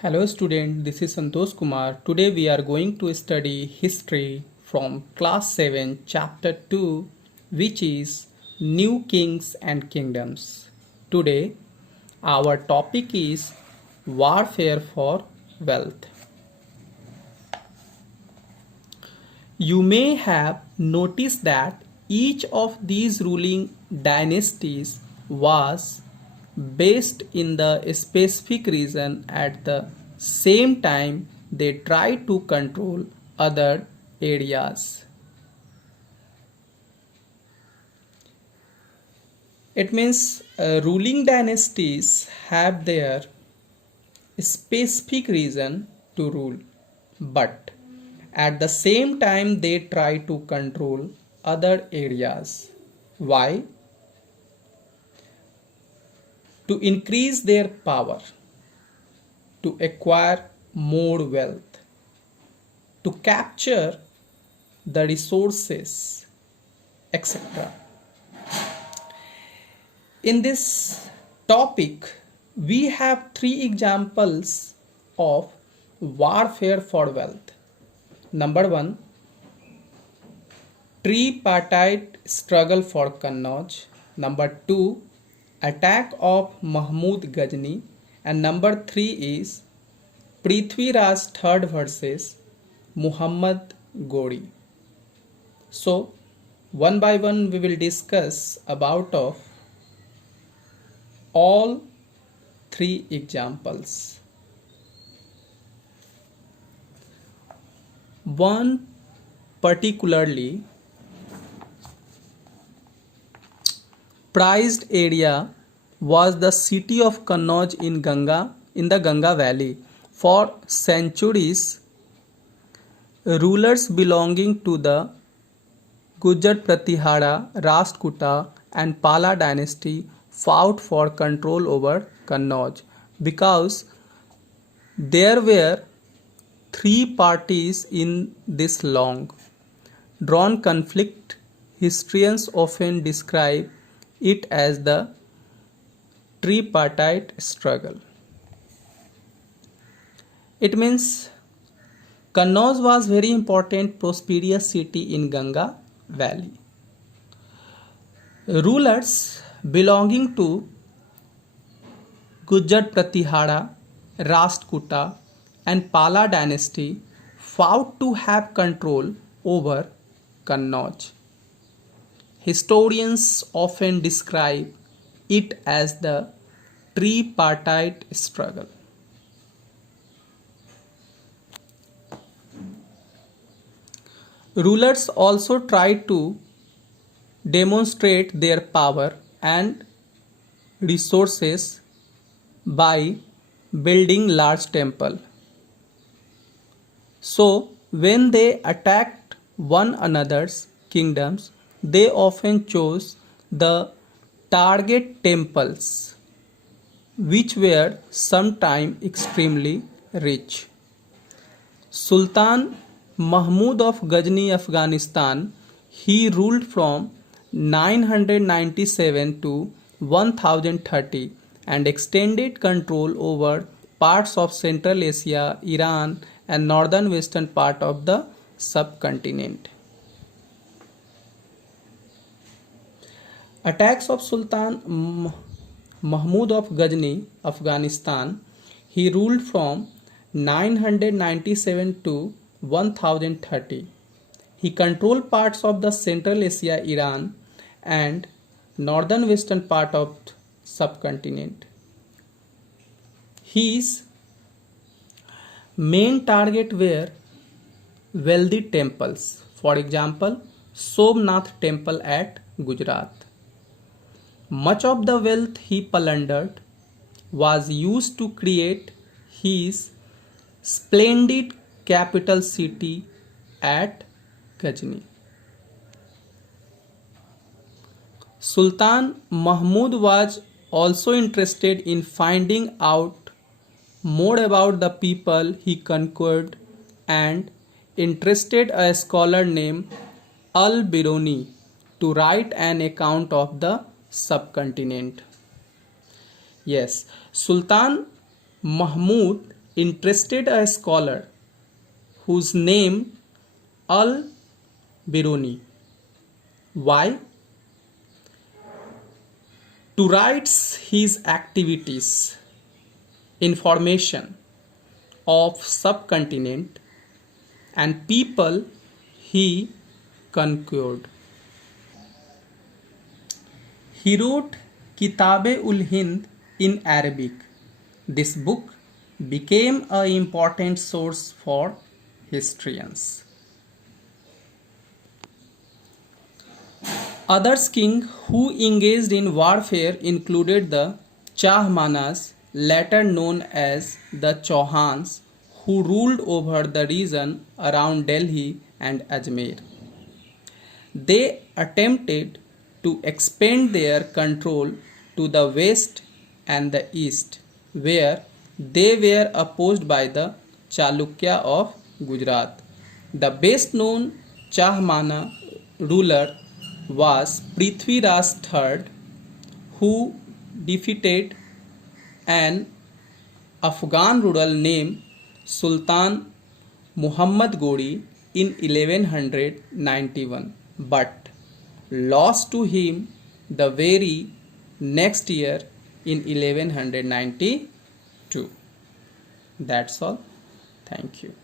Hello student, this is Santosh Kumar. Today we are going to study history from class 7 chapter 2 which is New Kings and Kingdoms. Today our topic is warfare for wealth. You may have noticed that each of these ruling dynasties was based in the specific region. At the same time they tried to control other areas. It means ruling dynasties have their specific reason to rule, but at the same time they try to control other areas. Why? To increase their power, to acquire more wealth, to capture the resources, etc. In this topic, we have three examples of warfare for wealth. Number one, tripartite struggle for Kannauj. Number two, attack of Mahmud Ghazni. And number three is Prithviraj III versus Muhammad Ghori. So, one by one we will discuss about of all three examples. One particularly prized area was the city of Kannauj in the Ganga Valley. For centuries, rulers belonging to the Gujar Pratihara, Rashtrakuta and Pala dynasty fought for control over Kannauj because there were three parties in this long drawn conflict. Historians often describe it as the tripartite struggle. It means Kannauj was very important prosperous city in Ganga Valley. Rulers belonging to Gujar Pratihara, Rashtrakuta and Pala dynasty fought to have control over Kannauj. Historians often describe it as the tripartite struggle. Rulers also tried to demonstrate their power and resources by building large temple. So when they attacked one another's kingdoms, they often chose the target temples, which were sometimes extremely rich. Sultan Mahmud of Ghazni, Afghanistan, he ruled from 997 to 1030 and extended control over parts of Central Asia, Iran and northern western part of the subcontinent. Attacks of Sultan Mahmud of Ghazni, Afghanistan, he ruled from 997 to 1030. He controlled parts of the Central Asia, Iran and northern western part of subcontinent. His main target were wealthy temples, for example Somnath temple at Gujarat. Much of the wealth he plundered was used to create his splendid capital city at Ghazni. Sultan Mahmud was also interested in finding out more about the people he conquered and entrusted a scholar named Al-Biruni to write an account of the subcontinent. Yes, Sultan Mahmud interested a scholar whose name Al-Biruni. Why? To write his activities, information of subcontinent and people he conquered. He wrote Kitab-ul-Hind in Arabic. This book became an important source for historians. Other kings who engaged in warfare included the Chahmanas, later known as the Chauhans, who ruled over the region around Delhi and Ajmer. They attempted to expand their control to the west and the east, where they were opposed by the Chalukya of Gujarat. The best known Chahmana ruler was Prithviraj III, who defeated an Afghan ruler named Sultan Muhammad Ghori in 1191, but lost to him the very next year in 1192. That's all. Thank you.